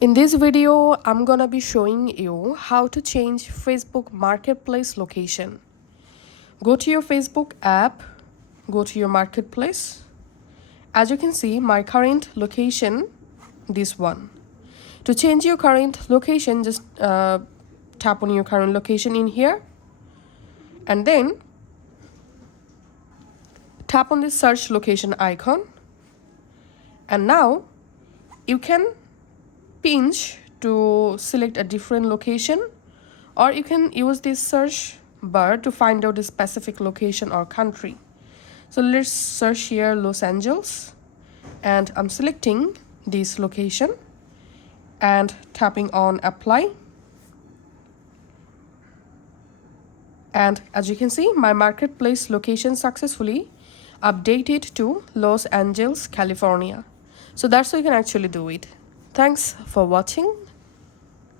In this video, I'm gonna be showing you how to change Facebook Marketplace location. Go to your Facebook app, go to your Marketplace. As you can see, my current location, this one. To change your current location, just tap on your current location in here and then tap on this search location icon. And now you can pinch to select a different location, or you can use this search bar to find out a specific location or country. So let's search here Los Angeles, and I'm selecting this location and tapping on apply. And as you can see, my marketplace location successfully updated to Los Angeles, California. So that's how you can actually do it. Thanks for watching.